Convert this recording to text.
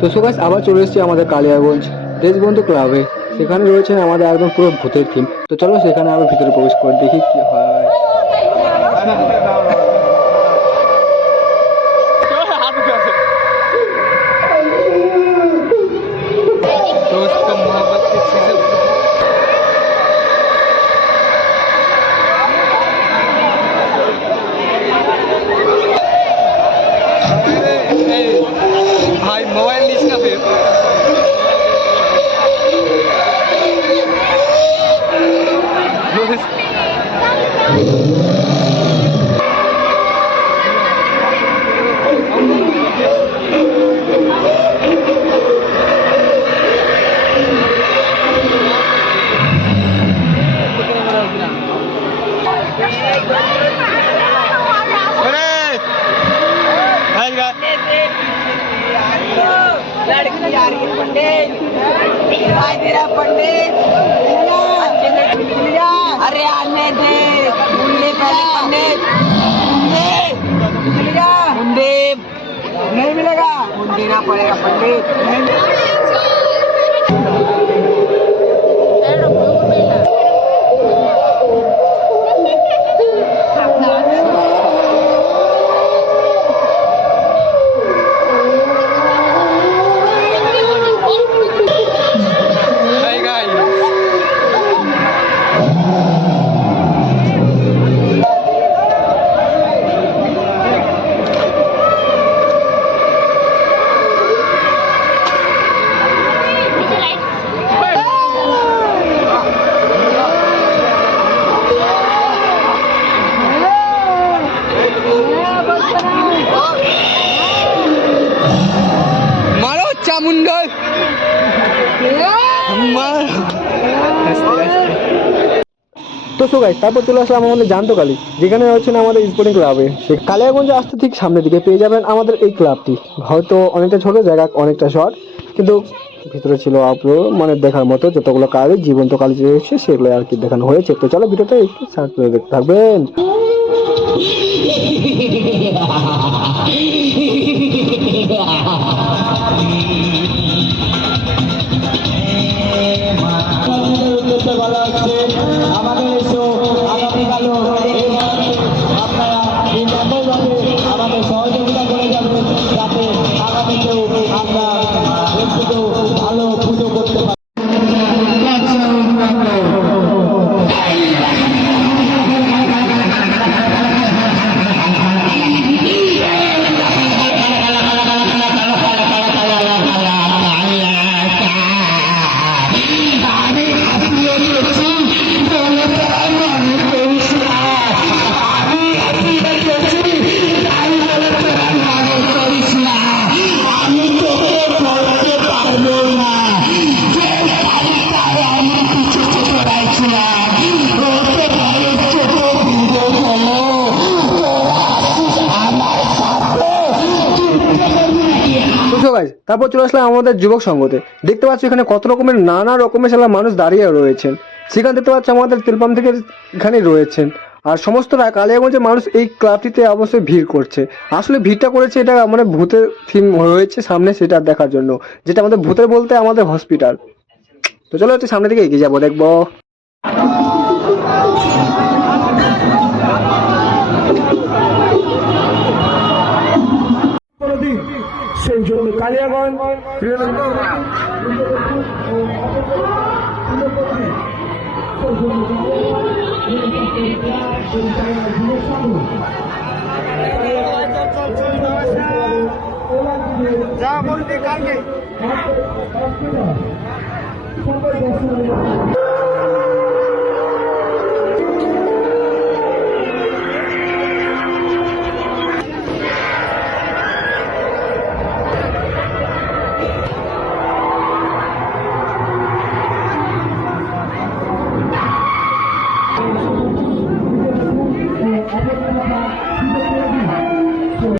তো so guys আবার চলে এসেছি আমাদের কালিয়াগঞ্জ দেশবন্ধু ক্লাবে। সেখানে রয়েছে আমাদের একদম পুরো ভূতের থিম। তো চলো সেখানে আবার ভিতরে প্রবেশ করে দেখি কি হয়। भाई मोबाइल इसका फिर लड़की आ रही है पंडित दिखाई दे रहा पंडित अरे आने दे मुंडे पहले पंडित मुंडे नहीं मिलेगा मुंडे ना पड़ेगा पंडित मारो चामुंडा তো সো গাইস তারপর চলে আসলাম আমাদের জান্তকালী, যেখানে রয়েছে আমাদের স্পোর্টিং ক্লাবে। সে কালিয়াগঞ্জে আসতে ঠিক সামনের দিকে পেয়ে যাবেন আমাদের এই ক্লাবটি। হয়তো অনেকটা ছোট জায়গা, অনেকটা শর্ট, কিন্তু ভিতরে ছিল আপনার মানে দেখার মতো যতগুলো কালী জীবন্ত কালী রয়েছে সেগুলো আর কি দেখানো হয়েছে। তো চলো ভিডিওটা একটু সার্চ করে দেখতে থাকবেন। বলা হচ্ছে আমাদের এসো আগামীকালও আপনারা আমাদের সহযোগিতা করে যাবেন, যাতে আগামীতেও আমরা ভালো পুজো করতে পারি। তারপর চলে আসলাম আমাদের যুবক সংঘতে। দেখতে পাচ্ছি এখানে কত রকমের নানা রকমের মানুষ দাঁড়িয়ে রয়েছেন। সেখানে দেখতে পাচ্ছি আমাদের তেলপাম্প থেকে এখানে রয়েছেন। আর সমস্ত কালিয়াগঞ্জের মানুষ এই ক্লাবটিতে অবশ্যই ভিড় করছে। আসলে ভিড়টা করেছে এটা মানে ভূতের থিম রয়েছে সামনে, সেটা দেখার জন্য, যেটা আমাদের ভূতের বলতে আমাদের হসপিটাল। তো চলো একটু সামনে দিকে এগিয়ে যাবো, দেখবো। সেই জন্য কালিয়াগঞ্জ যা বলবি কালকে